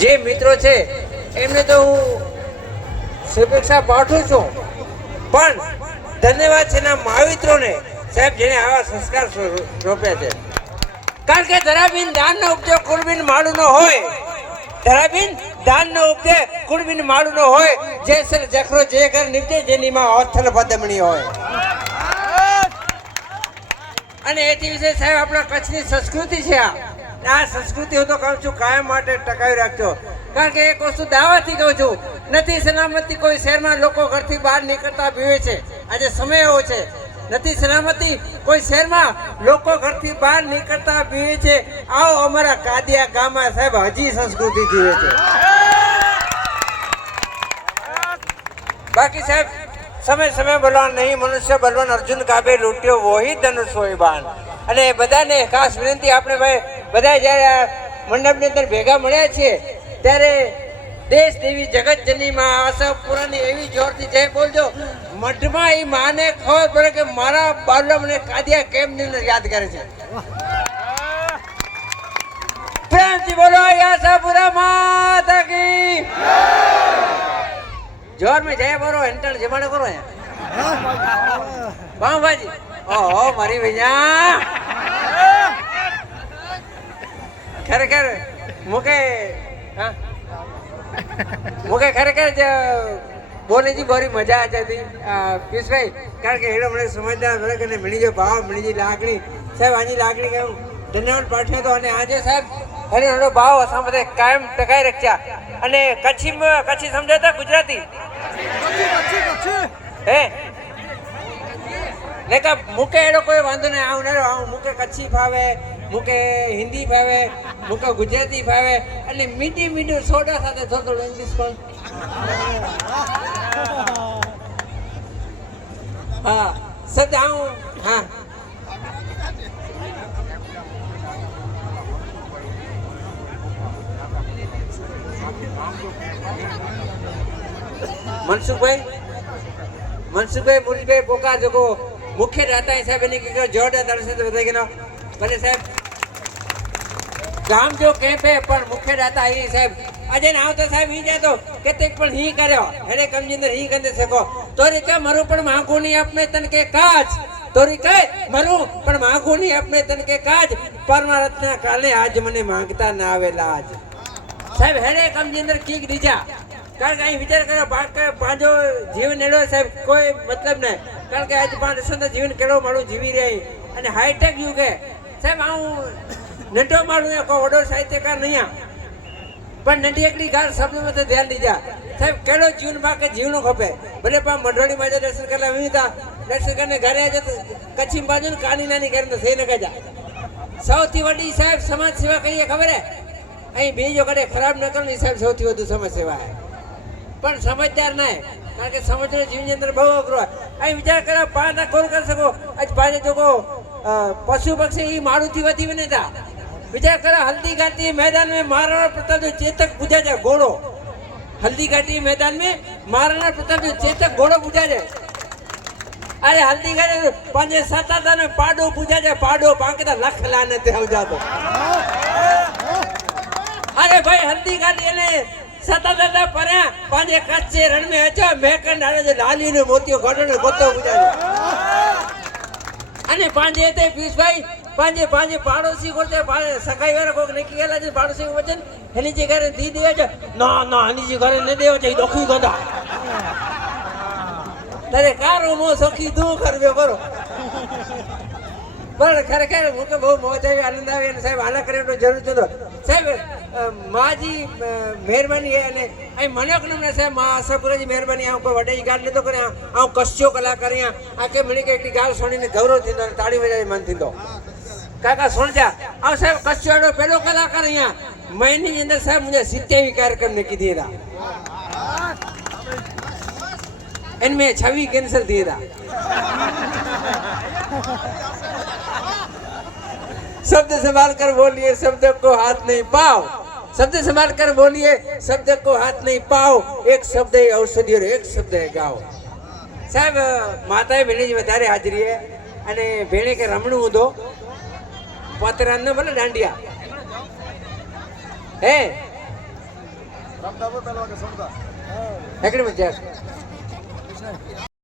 જે મિત્રો છે એમને તો હું શુભેચ્છા પાઠવું છું, પણ ધન્યવાદ છે એના મહામિત્રોને સાહેબ જેને આવા સંસ્કાર રોપ્યા છે. કારણ કે ધરાબીન દાનનો ઉપદેશ કુળબીન માળું ન હોય, ધરાબીન દાનનો ઉપદેશ કુળબીન માળું ન હોય, જે સર જખરો જે ઘર નિપજે જેની માં ઓથલ પદમણી હોય. અને એથી વિશે સાહેબ આપણા કચ્છની સંસ્કૃતિ છે. આ સંસ્કૃતિ હું તો કહું છું કાયમ માટે ટકાવી રાખજો. કારણ કે એક વસ્તુ દાવાથી કહું છું, નથી સલામતી કોઈ શહેરમાં લોકો ઘરથી બહાર નીકળતા બીવે છે. આજે સમય એવો છે, નથી સલામતી કોઈ શહેરમાં લોકો ઘરથી બહાર નીકળતા બીવે છે. આવો અમારા કાદિયા ગામમાં સાહેબ હજી સંસ્કૃતિ જીવે છે. બાકી સાહેબ समय समय बलवान नहीं मनुष्य बलवान अर्जुन काबे लूट्यो वही धनुष होय बाण. અને બધાને ખાસ વિનંતી, આપણે ભાઈ બધા જ્યારે મંડપની અંદર ભેગા મળ્યા છીએ ત્યારે દેશ દેવી જગત જની માં આશાપુરાની એવી જોરથી જય બોલજો. મઠમાં એ માને ખબર પડે કે મારા બાલવા મને કાદિયા કેમ યાદ કરે છે. પ્રેમથી બોલો આશાપુરા માતા કી जोर में जय बोलो एंटर जमाने करो पाँव भाजी ओहो मारी भैया खरेखर मुके मुके खरेखर बोले जी बड़ी मजा आ जाती पीयूष भाई. कारण के हेडो મને સમજદાર બરાબર ને મળી જો ભાવ મળી જી લાગણી સાહેબ આની લાગણી કેમ ધન્યવાદ પાઠવે તો. અને આજે સાહેબ હરિનો ભાવ અસા બધે કાયમ ટકાઈ રાખ્યા. અને કચ્છી સમજાતા ગુજરાતી હે ને કે મુકે એનો કોઈ વાંધો નહીં. આવું મુકે કચ્છી ફાવે, મુકે હિન્દી ફાવે, મુકે ગુજરાતી ફાવે, અને મીઠી મીઠું સોડા સાથે થોડું ઇંગ્લિશ પણ. હા સદા હું હા मनसुखभाई मुरीभाई पोका जो मुख्य रहता है साहब इन्हें जोड़ दर्शन से बताएंगे ना भले साहब गाम जो कैंप है पर मुख्य रहता है साहब अजय ना तो साहब ही जाए तो कहते पण ही करो हेरे कम जिंदर ही कंदे सको तोरी का मरु पण मांगो नहीं अपने तन के काज तोरी कहे मरु पण मांगो नहीं अपने तन के काज परमारत्ना काले आज मने मांगता ना आवे लाज साहब हेरे कम जिंदर कीक दीजा. કારણ કે અહીં વિચાર કર્યો પાંચો જીવન એડો સાહેબ કોઈ મતલબ નહીં. કારણ કે આજ 5 જીવન કેળો મારું જીવી રહી અને હાઈટેક યુગે સાહેબ હું નટો મારું કોઈ વડો સાહિત્યકાર નહીં પણ નટી એકલી ગાળ શબ્દમાં તો ધ્યાન દીધા સાહેબ કેળો જીવન બાકે જીવનો ખપે ભલે પણ મંડળીમાં જો દર્શન કરવા વિતા દર્શન કરીને ઘરે આજે કચ્છી બાજુ ને કાની નાની કરીને સે ન ગજા. સૌથી વડી સાહેબ સમાજ સેવા કહીએ ખબર હે અહીં બીજો કડે ખરાબ ન કરવી સાહેબ સૌથી વધુ સમાજ સેવા હે. પણ સમજદાર નહીં. કારણ કે સમજદાર જીવનની અંદર બહુ અઘરો અહીં વિચાર કર્યો પાંચ ના કોલ કરી શકો આજ પાંચે જો પશુ પક્ષી એ માળુથી વધી નહીં था. विचार करा हल्दी घाटी मैदान में महाराणा प्रताप जो चेतक पूजा जाए घोड़ो हल्दी घाटी मैदान में महाराणा प्रताप जो चेतक घोड़ो पूजा जाए. अरे हल्दी घाटी पंजे सता में पाडो पूजा जाए पाडो बाकी लख लाने ते हो जातो. अरे भाई हल्दी घाटी ने सता पर पंजे कच्चे रण में अच्छा मेकन डाले जो लाली ने मोतियो घोड़ो ने गोतो पूजा जाए. अने पंजे ते पीस भाई पांजे पांजे पाड़ोसी को सगाई वाला को निकला जो पाड़ोसी को वचन हनी जी घरे दी दिया जो ना ना हनी जी घरे न देव चाहिए दोखी गंदा तेरे कारो मो सखी दू करबे करो पर खरेखर मुके बहुत मौज आई आनंद आवे ने साहेब आला करे तो जरूर चलो साहेब माजी मेहरबानी है ने आई मनोक ने साहेब मा आशापुरा जी मेहरबानी आ को वडे गाड ले तो करे आ कश्यो कलाकार आ के मणी के एक गाल सोनी ने गौरव थी ताड़ी बजाई मन थी तो काका सुन जा अब साहब कच्चो पेलो कलाकार यहाँ महीने के अंदर साहब मुझे 70 कार्यक्रम ने की दिए था इनमें 26 कैंसिल दिए था. शब्द संभाल कर बोलिए शब्द को हाथ नहीं पाओ शब्द संभाल कर बोलिए शब्द को हाथ नहीं पाओ एक शब्द है औषधि और एक शब्द है गाओ. साहब माता भेणी जी વધારે હાજરી है અને भेणे के રમણું હતો पतरान न बोले डांडिया है એકડી માં